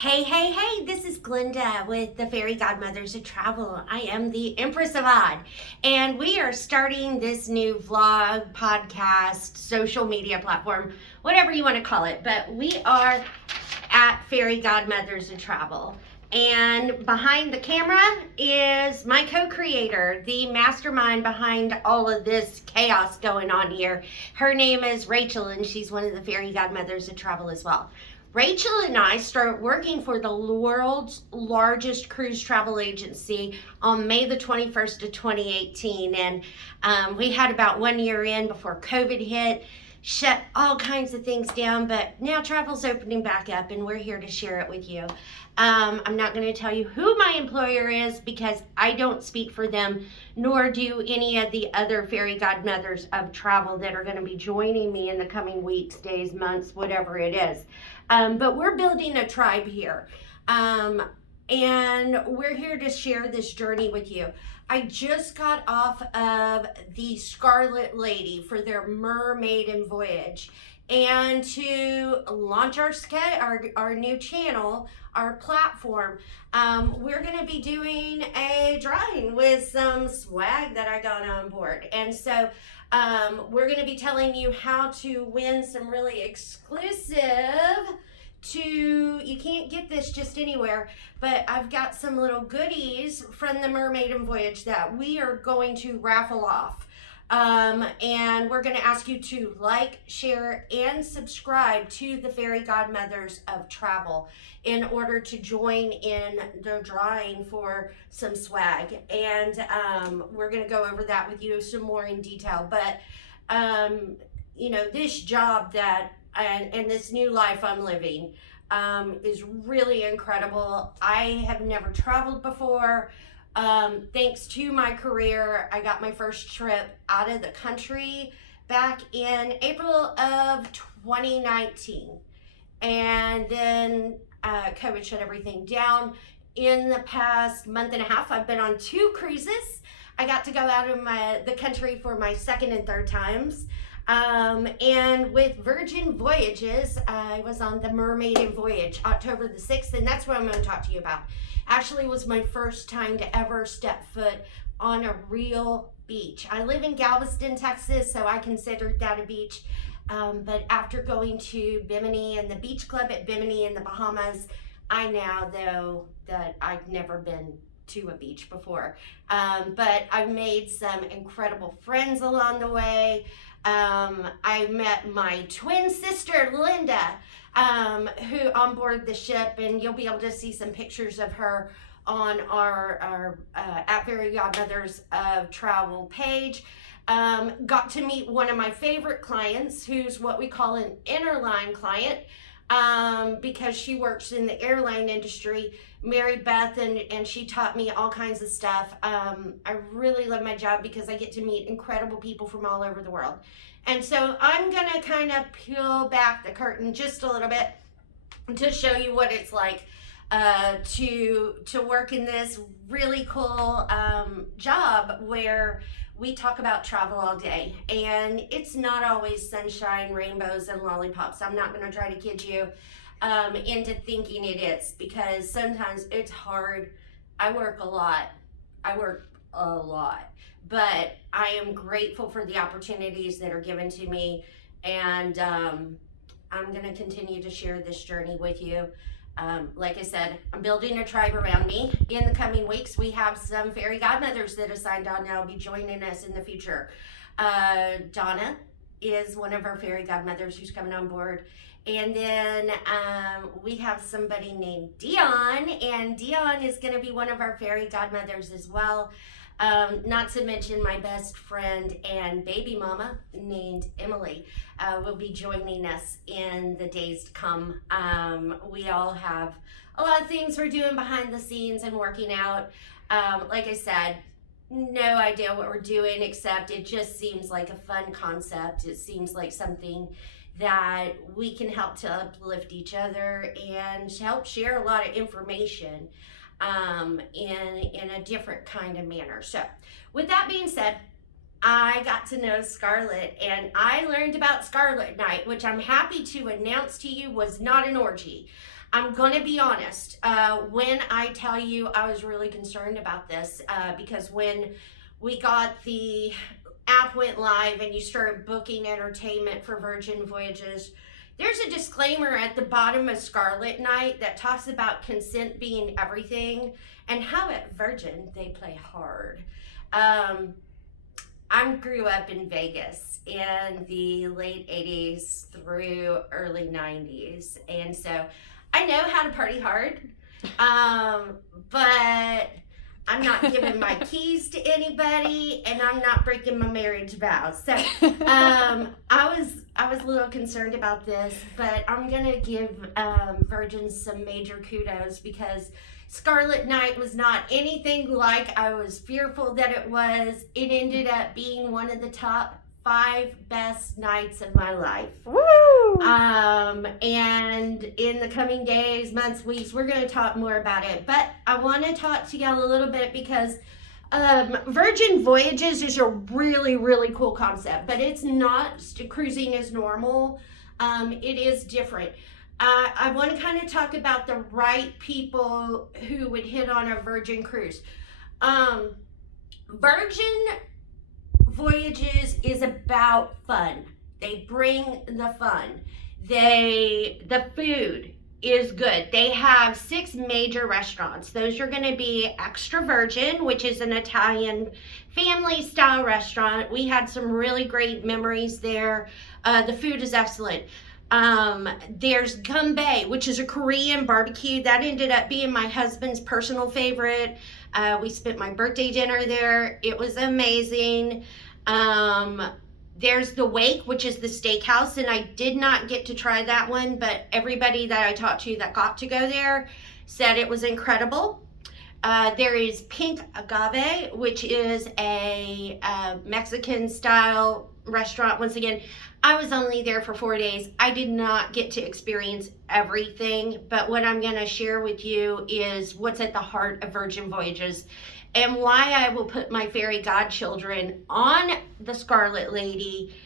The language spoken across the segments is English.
Hey, this is Glinda with the Fairy Godmothers of Travel. I am the Empress of Odd, and we are starting this new vlog, podcast, social media platform, whatever you want to call it. But we are at Fairy Godmothers of Travel. And behind the camera is my co creator, the mastermind behind all of this chaos going on here. Her name is Rachel, and she's one of the Fairy Godmothers of Travel as well. Rachel and I started working for the world's largest cruise travel agency on May the 21st of 2018. And we had about 1 year in before COVID hit, shut all kinds of things down, but now travel's opening back up and we're here to share it with you. I'm not going to tell you who my employer is because I don't speak for them, nor do any of the other fairy godmothers of travel that are going to be joining me in the coming weeks, days, months, whatever it is. But we're building a tribe here. And we're here to share this journey with you. I just got off of the Scarlet Lady for their Mermaiden Voyage. And to launch our new channel, our platform, we're going to be doing a drawing with some swag that I got on board. And so we're going to be telling you how to win some really exclusive you can't get this just anywhere, but I've got some little goodies from the Mermaiden Voyage that we are going to raffle off. And we're going to ask you to like, share, and subscribe to the Fairy Godmothers of Travel in order to join in the drawing for some swag. And we're going to go over that with you some more in detail. But, this job and this new life I'm living is really incredible. I have never traveled before. Thanks to my career, I got my first trip out of the country back in April of 2019. And then COVID shut everything down. In the past month and a half, I've been on 2 cruises. I got to go out of the country for my second and third times. And with Virgin Voyages, I was on the Mermaiden Voyage, October the 6th, and that's what I'm going to talk to you about. Actually was my first time to ever step foot on a real beach. I live in Galveston, Texas, so I considered that a beach. But after going to Bimini and the beach club at Bimini in the Bahamas, I now know that I've never been to a beach before. But I've made some incredible friends along the way. I met my twin sister, Linda, who on board the ship, and you'll be able to see some pictures of her on our at Fairy Godmothers of Travel page. Got to meet one of my favorite clients, who's what we call an interline client, because she works in the airline industry, Mary Beth, and she taught me all kinds of stuff. I really love my job because I get to meet incredible people from all over the world. And so I'm gonna kind of peel back the curtain just a little bit to show you what it's like to work in this really cool job where we talk about travel all day, and it's not always sunshine, rainbows, and lollipops. I'm not going to try to kid you into thinking it is, because sometimes it's hard. I work a lot, but I am grateful for the opportunities that are given to me, and I'm going to continue to share this journey with you. Like I said, I'm building a tribe around me. In the coming weeks, we have some fairy godmothers that have signed on now, will be joining us in the future. Donna is one of our fairy godmothers who's coming on board. And then we have somebody named Dion, and Dion is going to be one of our fairy godmothers as well. Not to mention my best friend and baby mama named Emily will be joining us in the days to come. We all have a lot of things we're doing behind the scenes and working out. Like I said, no idea what we're doing, except it just seems like a fun concept. It seems like something that we can help to uplift each other and help share a lot of information in a different kind of manner. So with that being said, I got to know Scarlet, and I learned about Scarlet Night, which I'm happy to announce to you was not an orgy. I'm going to be honest. When I tell you I was really concerned about this, because when we got the app went live and you started booking entertainment for Virgin Voyages, there's a disclaimer at the bottom of Scarlet Night that talks about consent being everything and how at Virgin they play hard. I grew up in Vegas in the late 80s through early 90s. And so I know how to party hard, but I'm not giving my keys to anybody, and I'm not breaking my marriage vows. So I was a little concerned about this, but I'm going to give Virgin some major kudos because Scarlet Night was not anything like I was fearful that it was. It ended up being one of the top 5 best nights of my life. Woo! And in the coming days, months, weeks, we're going to talk more about it. But I want to talk to y'all a little bit because Virgin Voyages is a really, really cool concept, but it's not cruising as normal. It is different. I want to kind of talk about the right people who would hit on a Virgin cruise. Virgin Voyages is about fun. They bring the fun. The food is good. They have 6 major restaurants. Those are going to be Extra Virgin, which is an Italian family style restaurant. We had some really great memories there. The food is excellent. There's Gumbay, which is a Korean barbecue. That ended up being my husband's personal favorite. We spent my birthday dinner there. It was amazing. There's the Wake, which is the steakhouse, and I did not get to try that one, but everybody that I talked to that got to go there said it was incredible. There is Pink Agave, which is a Mexican style restaurant. Once again, I was only there for 4 days. I did not get to experience everything, but what I'm going to share with you is what's at the heart of Virgin Voyages and why I will put my fairy godchildren on the Scarlet Lady,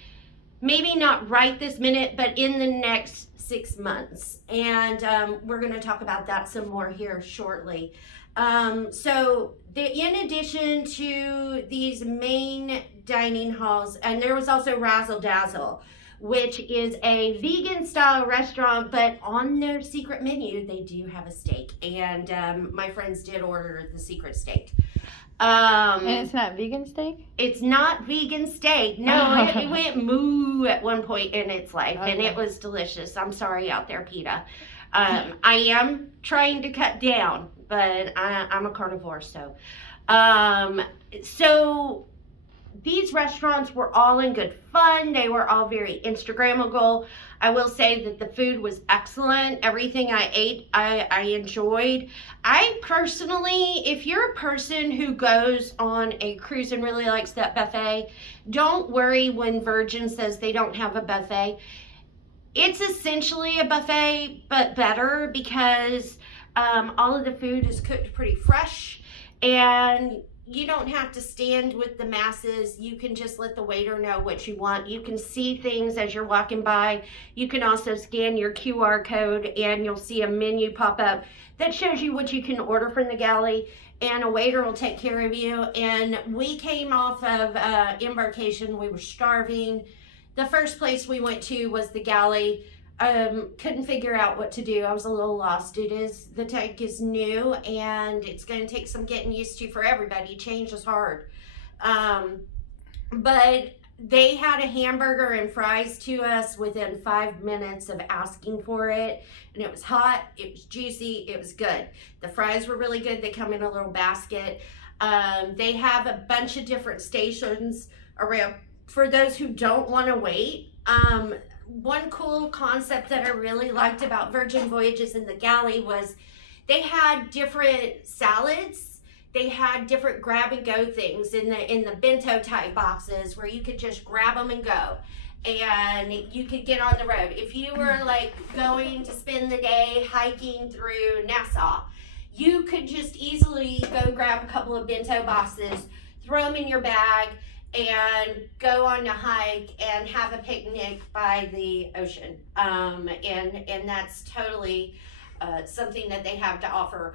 maybe not right this minute, but in the next 6 months. And we're going to talk about that some more here shortly. In addition to these main dining halls, and there was also Razzle Dazzle, which is a vegan style restaurant, but on their secret menu, they do have a steak. And my friends did order the secret steak. And it's not vegan steak? It's not vegan steak. No, it went moo at one point in its life, okay. And it was delicious. I'm sorry out there, PETA. I am trying to cut down, but I'm a carnivore, so. So these restaurants were all in good fun. They were all very Instagrammable. I will say that the food was excellent. Everything I ate, I enjoyed. I personally, if you're a person who goes on a cruise and really likes that buffet, don't worry when Virgin says they don't have a buffet. It's essentially a buffet, but better because all of the food is cooked pretty fresh, and you don't have to stand with the masses. You can just let the waiter know what you want. You can see things as you're walking by. You can also scan your QR code and you'll see a menu pop up that shows you what you can order from the galley, and a waiter will take care of you. And we came off of embarkation. We were starving. The first place we went to was the galley. Couldn't figure out what to do. I was a little lost. The tech is new, and it's going to take some getting used to for everybody. Change is hard. But they had a hamburger and fries to us within 5 minutes of asking for it, and it was hot, it was juicy, it was good. The fries were really good. They come in a little basket. They have a bunch of different stations around for those who don't want to wait. One cool concept that I really liked about Virgin Voyages in the galley was they had different salads. They had different grab and go things in the bento type boxes where you could just grab them and go, and you could get on the road. If you were like going to spend the day hiking through Nassau, you could just easily go grab a couple of bento boxes, throw them in your bag, and go on a hike and have a picnic by the ocean. And that's totally something that they have to offer.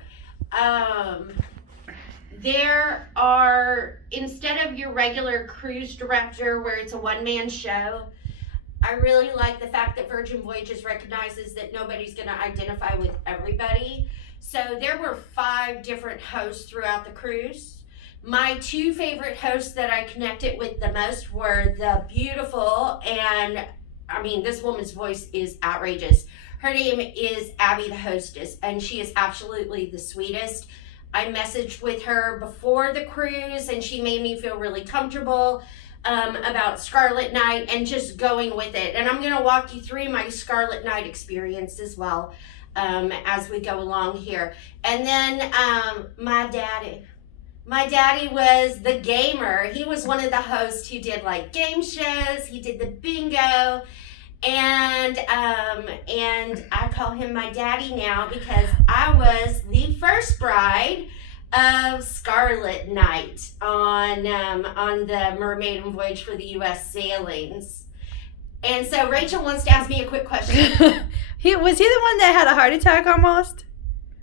There are, instead of your regular cruise director where it's a one-man show, I really like the fact that Virgin Voyages recognizes that nobody's going to identify with everybody. So there were 5 different hosts throughout the cruise. My 2 favorite hosts that I connected with the most were the beautiful, and I mean, this woman's voice is outrageous. Her name is Abby, the hostess, and she is absolutely the sweetest. I messaged with her before the cruise, and she made me feel really comfortable about Scarlet Night and just going with it. And I'm going to walk you through my Scarlet Night experience as well as we go along here. And then my daddy was the gamer. He was one of the hosts who did like game shows. He did the bingo. And I call him my daddy now because I was the first bride of Scarlet Night on the Mermaiden Voyage for the U.S. sailings. And so Rachel wants to ask me a quick question. Was he the one that had a heart attack almost?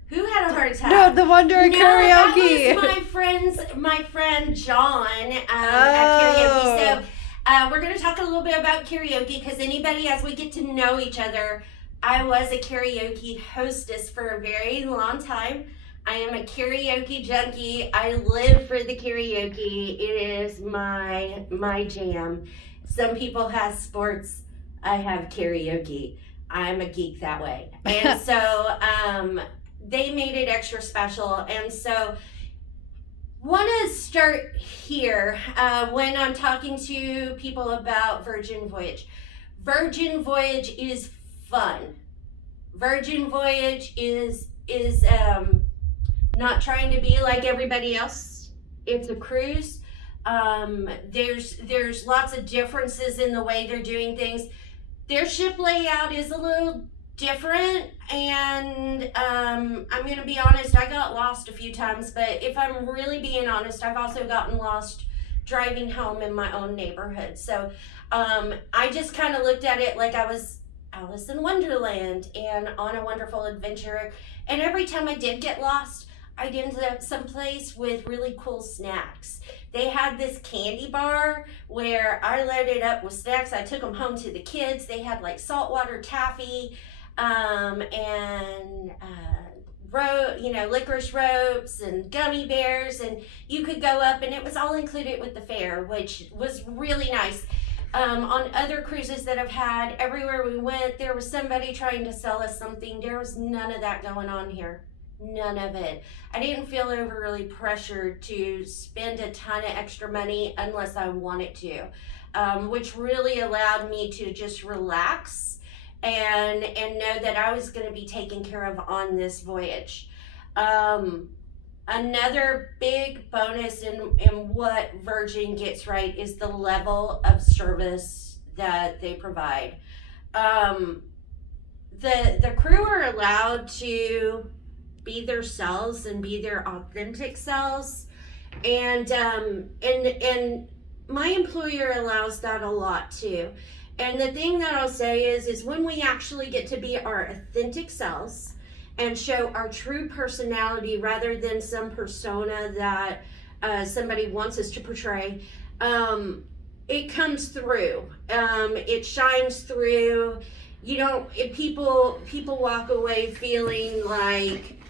Who had a heart attack? No, the one during karaoke. That was my friend John at karaoke. So we're going to talk a little bit about karaoke because anybody, as we get to know each other, I was a karaoke hostess for a very long time. I am a karaoke junkie. I live for the karaoke. It is my jam. Some people have sports. I have karaoke. I'm a geek that way. And so they made it extra special. And so want to start here when I'm talking to people about Virgin Voyage. Virgin Voyage is fun. Virgin Voyage is not trying to be like everybody else. It's a cruise. There's lots of differences in the way they're doing things. Their ship layout is a little different, and I'm going to be honest, I got lost a few times, but if I'm really being honest, I've also gotten lost driving home in my own neighborhood. So I just kind of looked at it like I was Alice in Wonderland and on a wonderful adventure. And every time I did get lost, I'd end up someplace with really cool snacks. They had this candy bar where I loaded up with snacks. I took them home to the kids. They had like saltwater taffy and licorice ropes and gummy bears, and you could go up, and it was all included with the fare, which was really nice. On other cruises that I've had, everywhere we went, there was somebody trying to sell us something. There was none of that going on here. None of it. I didn't feel overly pressured to spend a ton of extra money unless I wanted to, which really allowed me to just relax and know that I was going to be taken care of on this voyage. Another big bonus in what Virgin gets right is the level of service that they provide. The crew are allowed to be their selves and be their authentic selves, and my employer allows that a lot too. And the thing that I'll say is when we actually get to be our authentic selves and show our true personality rather than some persona that somebody wants us to portray, it comes through. It shines through. People walk away feeling like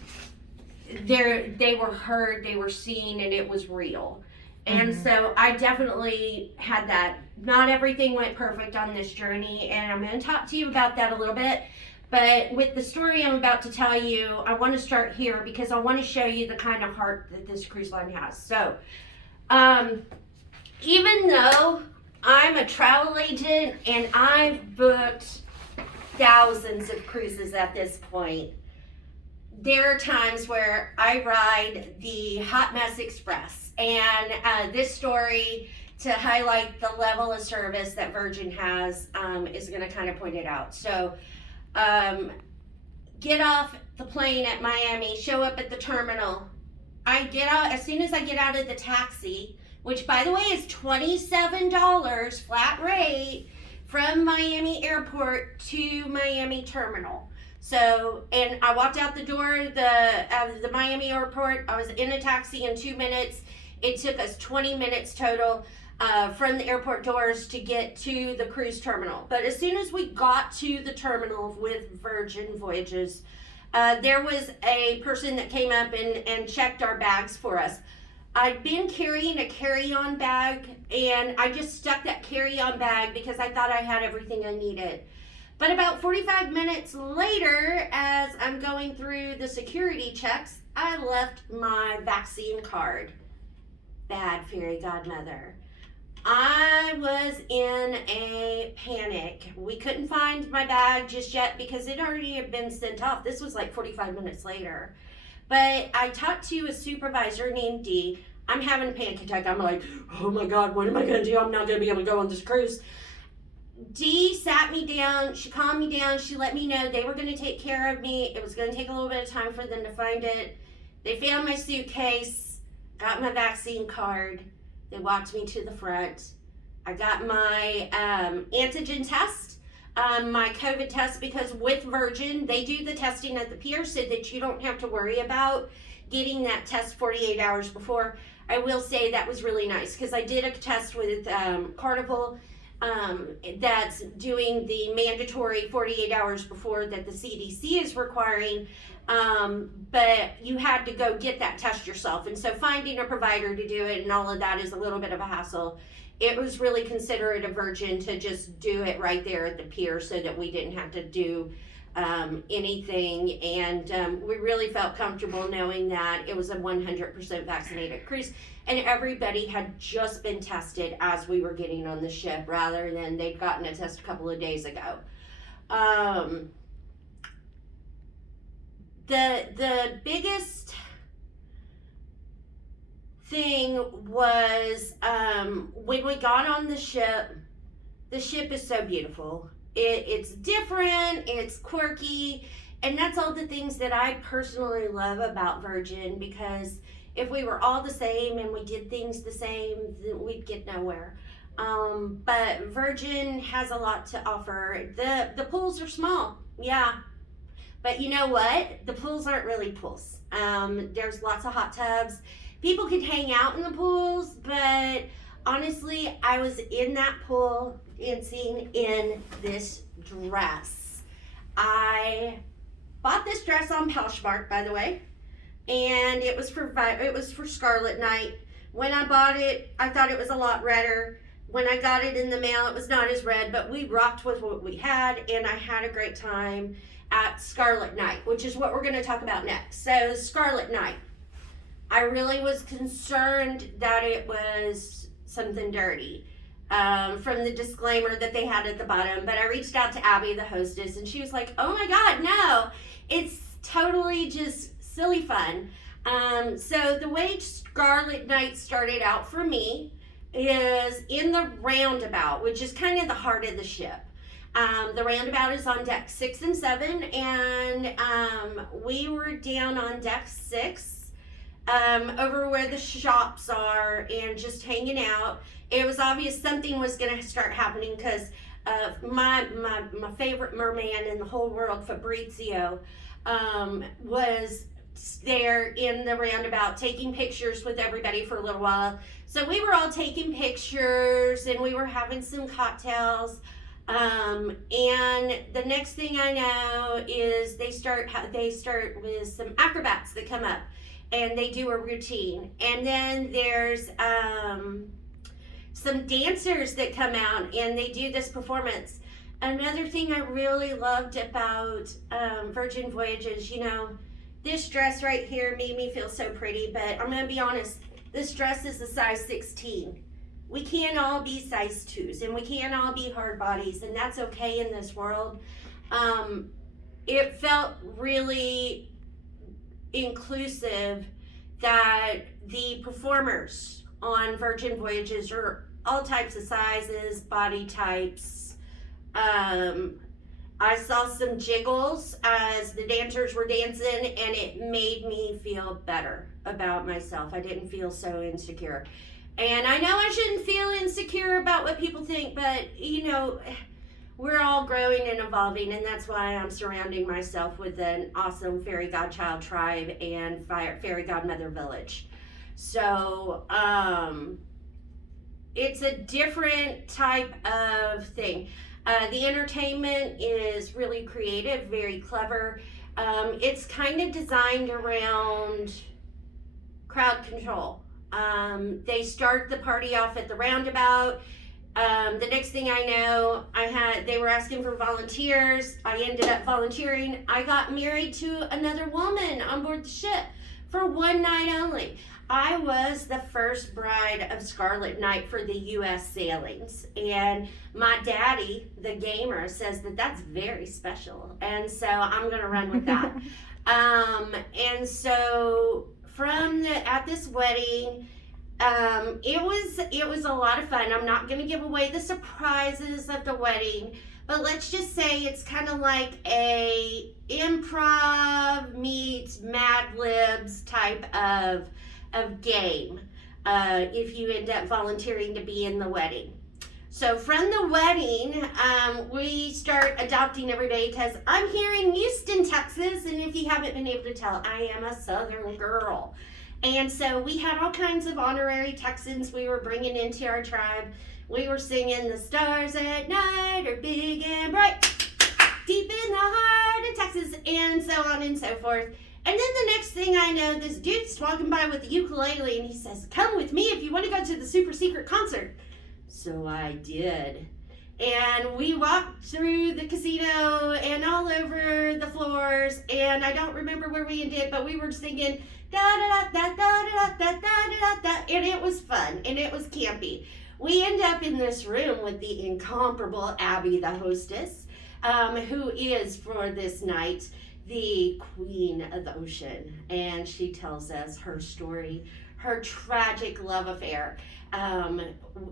they were heard, they were seen, and it was real. And so I definitely had that. Not everything went perfect on this journey, and I'm going to talk to you about that a little bit. But with the story I'm about to tell you, I want to start here because I want to show you the kind of heart that this cruise line has. So, even though I'm a travel agent and I've booked thousands of cruises at this point, there are times where I ride the Hot Mess Express, and this story, to highlight the level of service that Virgin has, is going to kind of point it out. So get off the plane at Miami, show up at the terminal. I get out, as soon as I get out of the taxi, which by the way is $27 flat rate from Miami Airport to Miami Terminal. So, and I walked out the door of the Miami airport. I was in a taxi in 2 minutes. It took us 20 minutes total from the airport doors to get to the cruise terminal. But as soon as we got to the terminal with Virgin Voyages, there was a person that came up and checked our bags for us. I'd been carrying a carry-on bag, and I just stuck that carry-on bag because I thought I had everything I needed. But about 45 minutes later, as I'm going through the security checks, I left my vaccine card. Bad fairy godmother. I was in a panic. We couldn't find my bag just yet because it already had been sent off. This was like 45 minutes later. But I talked to a supervisor named Dee. I'm having a panic attack. I'm like, oh my God, what am I going to do? I'm not going to be able to go on this cruise. Dee sat me down, she calmed me down, she let me know they were going to take care of me. It was going to take a little bit of time for them to find it. They found my suitcase, got my vaccine card, they walked me to the front. I got my antigen test, my COVID test, because with Virgin, they do the testing at the pier so that you don't have to worry about getting that test 48 hours before. I will say that was really nice because I did a test with Carnival that's doing the mandatory 48 hours before that the CDC is requiring, but you had to go get that test yourself, and so finding a provider to do it and all of that is a little bit of a hassle. It was really considerate of Virgin to just do it right there at the pier so that we didn't have to do anything, and we really felt comfortable knowing that it was a 100% vaccinated cruise, and everybody had just been tested as we were getting on the ship rather than they'd gotten a test a couple of days ago. The biggest thing was when we got on the ship is so beautiful. It's different, it's quirky, and that's all the things that I personally love about Virgin, because if we were all the same and we did things the same, then we'd get nowhere. But Virgin has a lot to offer. The pools are small, yeah, but you know what? The pools aren't really pools. There's lots of hot tubs. People could hang out in the pools, but honestly, I was in that pool dancing in this dress. I bought this dress on Poshmark, by the way, and it was for Scarlet Night. When I bought it, I thought it was a lot redder. When I got it in the mail, it was not as red, but we rocked with what we had, and I had a great time at Scarlet Night, which is what we're going to talk about next. So, Scarlet Night. I really was concerned that it was something dirty from the disclaimer that they had at the bottom, but I reached out to Abby, the hostess, and she was like, oh my God, no, it's totally just silly fun. So the way Scarlet Night started out for me is in the roundabout, which is kind of the heart of the ship. The roundabout is on deck 6 and 7, and we were down on deck 6, over where the shops are, and just hanging out. It was obvious something was going to start happening because my favorite merman in the whole world, Fabrizio, was there in the roundabout taking pictures with everybody for a little while. So we were all taking pictures and we were having some cocktails. And the next thing I know is they start with some acrobats that come up and they do a routine, and then there's some dancers that come out and they do this performance. Another thing I really loved about Virgin Voyages, you know, this dress right here made me feel so pretty, but I'm gonna be honest, this dress is a size 16. We can't all be size 2s, and we can't all be hard bodies, and that's okay in this world. It felt really inclusive that the performers on Virgin Voyages are all types of sizes, body types. I saw some jiggles as the dancers were dancing, and it made me feel better about myself. I didn't feel so insecure. And I know I shouldn't feel insecure about what people think, but you know, we're all growing and evolving, and that's why I'm surrounding myself with an awesome fairy godchild tribe and fairy godmother village. So it's a different type of thing. The entertainment is really creative, very clever. It's kind of designed around crowd control. They start the party off at the roundabout. The next thing I know, they were asking for volunteers. I ended up volunteering. I got married to another woman on board the ship for one night only. I was the first bride of Scarlet Knight for the U.S. sailings, and my daddy, the gamer, says that that's very special, and so I'm gonna run with that. And so at this wedding, it was a lot of fun. I'm not gonna give away the surprises of the wedding, but let's just say it's kind of like a improv meets Mad Libs type of game, if you end up volunteering to be in the wedding. So from the wedding, we start adopting everybody because I'm here in Houston, Texas, and if you haven't been able to tell, I am a Southern girl. And so we had all kinds of honorary Texans we were bringing into our tribe. We were singing "The stars at night are big and bright, deep in the heart of Texas," and so on and so forth. And then the next thing I know, this dude's walking by with a ukulele, and he says, "Come with me if you want to go to the super secret concert." So I did. And we walked through the casino and all over the floors, and I don't remember where we ended, but we were singing da da da da da da da da da, and it was fun, and it was campy. We end up in this room with the incomparable Abby, the hostess, who is, for this night, the queen of the ocean, and she tells us her story, her tragic love affair,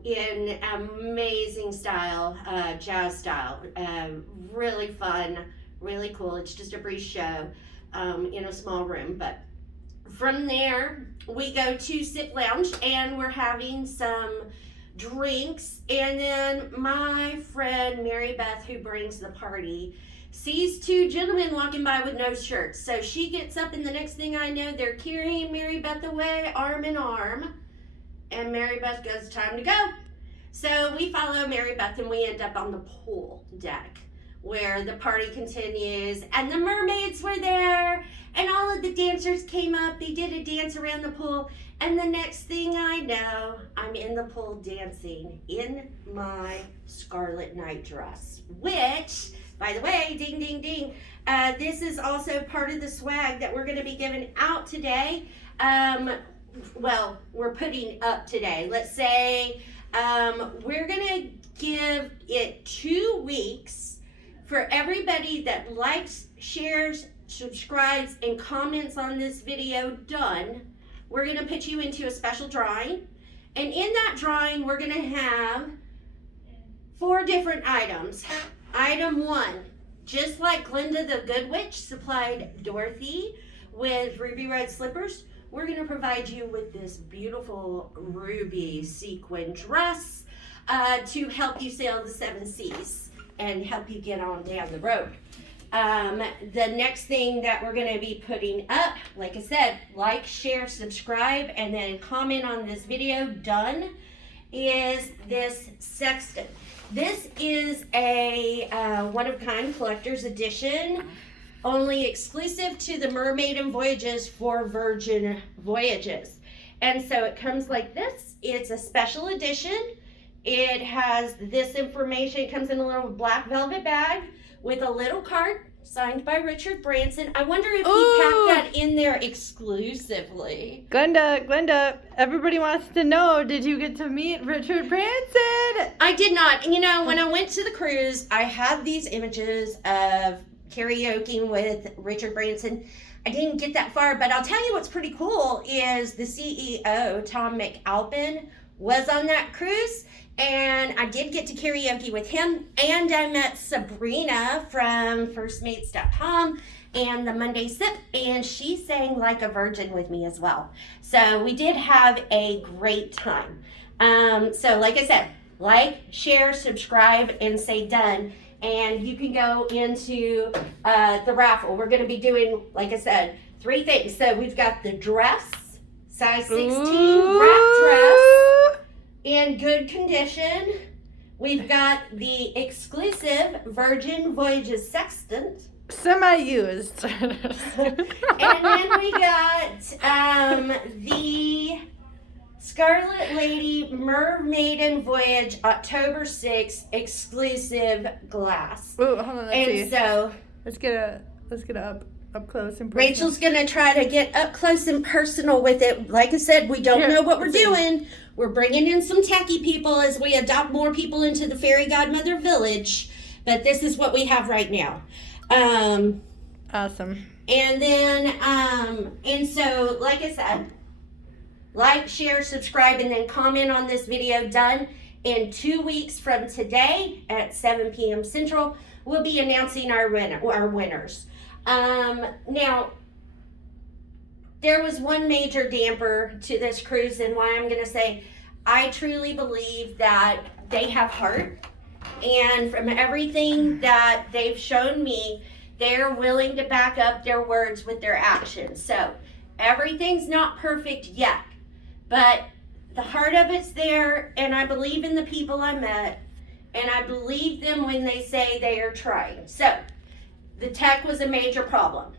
in amazing style, jazz style, really fun, really cool. It's just a brief show in a small room, but from there we go to Sip Lounge and we're having some drinks, and then my friend Mary Beth, who brings the party, sees two gentlemen walking by with no shirts. So she gets up, and the next thing I know, they're carrying Mary Beth away arm in arm. And Mary Beth goes, "Time to go." So we follow Mary Beth, and we end up on the pool deck where the party continues. And the mermaids were there, and all of the dancers came up. They did a dance around the pool. And the next thing I know, I'm in the pool dancing in my Scarlet Knight dress, which, by the way, ding, ding, ding, this is also part of the swag that we're going to be giving out today. Well, we're putting up today. Let's say we're going to give it 2 weeks for everybody that likes, shares, subscribes, and comments on this video done. We're going to put you into a special drawing. And in that drawing, we're going to have 4 different items. Item 1, just like Glinda the Good Witch supplied Dorothy with ruby red slippers, we're going to provide you with this beautiful ruby sequin dress to help you sail the 7 seas and help you get on down the road. The next thing that we're going to be putting up, like I said, like, share, subscribe, and then comment on this video done, is this sextant. This is a one-of-a-kind collector's edition, only exclusive to the Mermaid and Voyages for Virgin Voyages. And so it comes like this. It's a special edition. It has this information. It comes in a little black velvet bag with a little card signed by Richard Branson. I wonder if he packed that in there exclusively. Glenda, everybody wants to know, did you get to meet Richard Branson? I did not. You know, when I went to the cruise, I had these images of karaoke with Richard Branson. I didn't get that far, but I'll tell you what's pretty cool is the CEO, Tom McAlpin, was on that cruise, and I did get to karaoke with him, and I met Sabrina from firstmates.com and the Monday Sip, and she sang Like a Virgin with me as well. So we did have a great time. So like I said, like, share, subscribe, and say done. and you can go into the raffle. We're going to be doing, like I said, 3 things. So we've got the dress, size 16 wrap dress in good condition. We've got the exclusive Virgin Voyages sextant. Semi-used. And then we got the Scarlet Lady Mermaiden Voyage October 6th exclusive glass. Ooh, hold on, let's see. And so Let's get a up close and personal. Rachel's gonna try to get up close and personal with it. Like I said, we don't know what we're doing. We're bringing in some techie people as we adopt more people into the Fairy Godmother Village. But this is what we have right now. Awesome. And then, and so, like I said, like, share, subscribe, and then comment on this video. Done in 2 weeks from today at 7 p.m. Central. We'll be announcing our winners. Now, there was one major damper to this cruise, and why I'm going to say I truly believe that they have heart, and from everything that they've shown me, they're willing to back up their words with their actions. So everything's not perfect yet, but the heart of it's there, and I believe in the people I met, and I believe them when they say they are trying. So the tech was a major problem.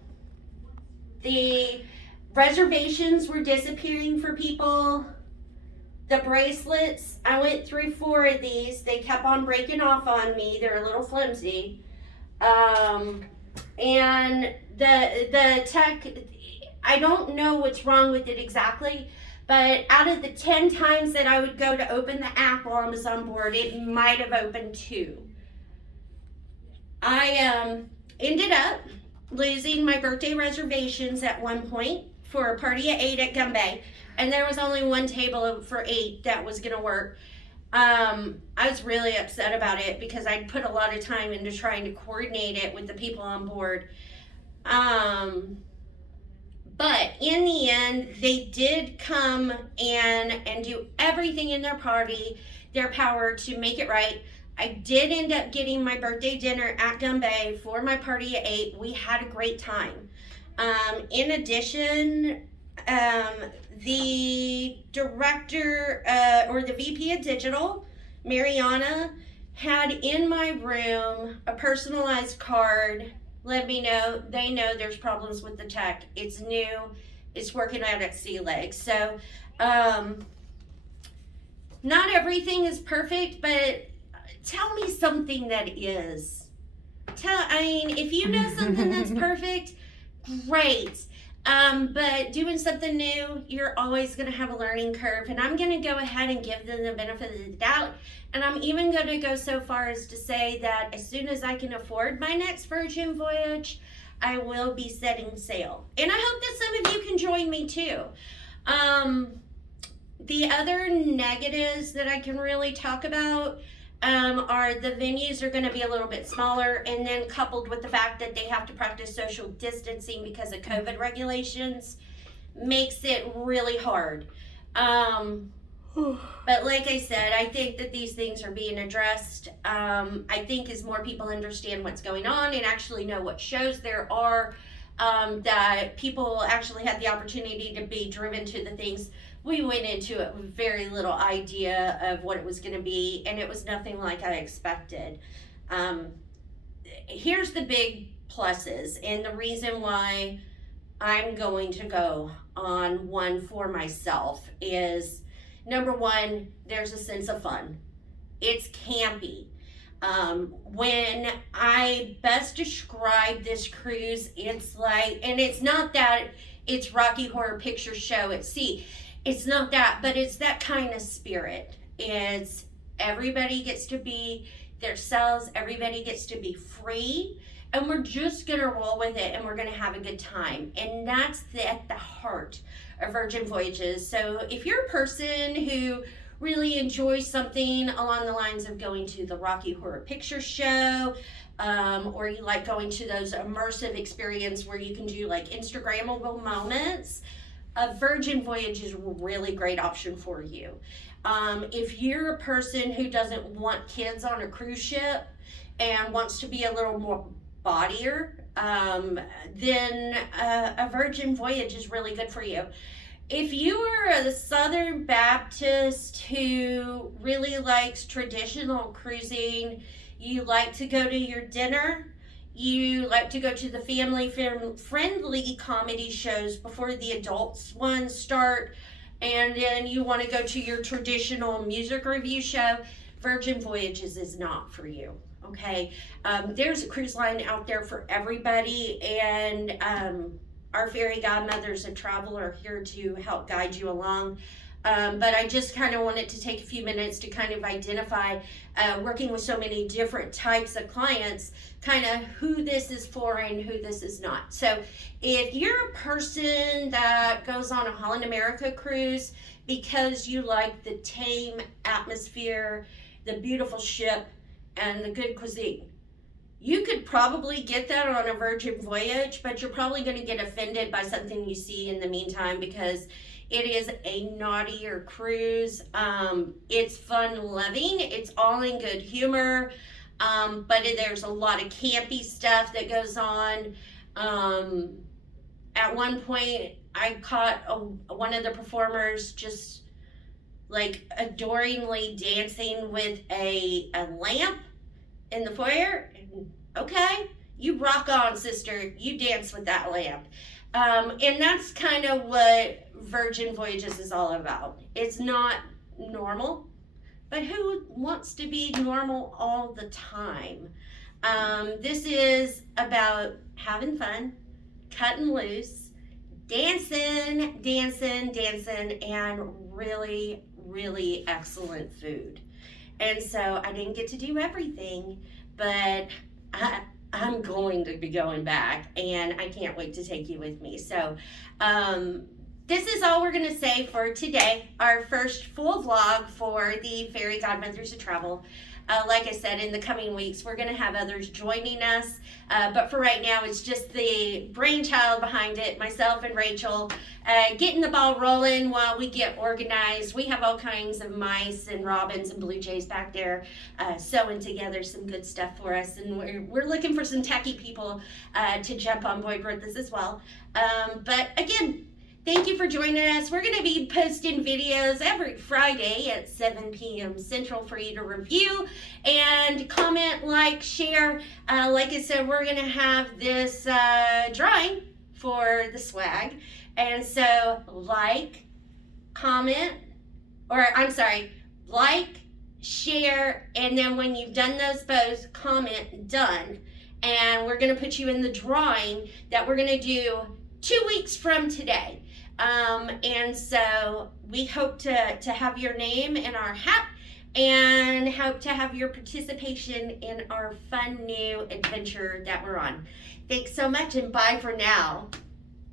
The reservations were disappearing for people. The bracelets, I went through 4 of these. They kept on breaking off on me. They're a little flimsy. And the tech, I don't know what's wrong with it exactly, but out of the 10 times that I would go to open the app while I was on board, it might have opened 2. I ended up losing my birthday reservations at one point for a party at 8 at Gumbay, and there was only one table for 8 that was going to work. I was really upset about it because I'd put a lot of time into trying to coordinate it with the people on board. But in the end, they did come and do everything in their power to make it right. I did end up getting my birthday dinner at Gumbay for my party at 8. We had a great time. In addition, the director or the VP of Digital, Mariana, had in my room a personalized card. Let me know. They know there's problems with the tech. It's new. It's working out at sea legs. So, not everything is perfect, but tell me something that is. If you know something that's perfect, great. But doing something new, you're always going to have a learning curve. And I'm going to go ahead and give them the benefit of the doubt. And I'm even going to go so far as to say that as soon as I can afford my next Virgin voyage, I will be setting sail. And I hope that some of you can join me too. The other negatives that I can really talk about are the venues are going to be a little bit smaller, and then coupled with the fact that they have to practice social distancing because of COVID regulations makes it really hard. But like I said, I think that these things are being addressed. I think as more people understand what's going on and actually know what shows there are, that people actually had the opportunity to be driven to the things. We went into it with very little idea of what it was going to be, and it was nothing like I expected. Here's the big pluses, and the reason why I'm going to go on one for myself is, number one, there's a sense of fun. It's campy. When I best describe this cruise, it's like, and it's not that it's Rocky Horror Picture Show at sea. It's not that, but it's that kind of spirit. It's everybody gets to be themselves, everybody gets to be free, and we're just gonna roll with it and we're gonna have a good time. And that's at the heart of Virgin Voyages. So if you're a person who really enjoys something along the lines of going to the Rocky Horror Picture Show, or you like going to those immersive experiences where you can do like Instagrammable moments, a Virgin Voyage is a really great option for you. If you're a person who doesn't want kids on a cruise ship and wants to be a little more bodier, then a Virgin Voyage is really good for you. If you are a Southern Baptist who really likes traditional cruising, you like to go to your dinner, you like to go to the family friendly comedy shows before the adults ones start, and then you want to go to your traditional music review show, Virgin Voyages is not for you. Okay, there's a cruise line out there for everybody, and our fairy godmothers of travel are here to help guide you along. But I just kind of wanted to take a few minutes to kind of identify, working with so many different types of clients, kind of who this is for and who this is not. So if you're a person that goes on a Holland America cruise because you like the tame atmosphere, the beautiful ship, and the good cuisine, you could probably get that on a Virgin Voyage, but you're probably going to get offended by something you see in the meantime, because it is a naughtier cruise. It's fun-loving. It's all in good humor, but there's a lot of campy stuff that goes on. At one point, I caught one of the performers just like adoringly dancing with a lamp in the foyer. Okay, you rock on, sister. You dance with that lamp. And that's kind of what Virgin Voyages is all about. It's not normal, but who wants to be normal all the time? This is about having fun, cutting loose, dancing, and really, really excellent food. And so I didn't get to do everything, but I'm going to be going back, and I can't wait to take you with me. So this is all we're going to say for today, our first full vlog for the Fairy Godmothers of Travel. Like I said, in the coming weeks, we're going to have others joining us. But for right now, it's just the brainchild behind it, myself and Rachel, getting the ball rolling while we get organized. We have all kinds of mice and robins and blue jays back there sewing together some good stuff for us. And we're looking for some techie people to jump on board with this as well. But again, thank you for joining us. We're going to be posting videos every Friday at 7 p.m. Central for you to review and comment, like, share. Like I said, we're going to have this drawing for the swag. And so like, like, share, and then when you've done those both, comment done. And we're going to put you in the drawing that we're going to do 2 weeks from today. And so we hope to have your name in our hat, and hope to have your participation in our fun new adventure that we're on. Thanks so much, and bye for now.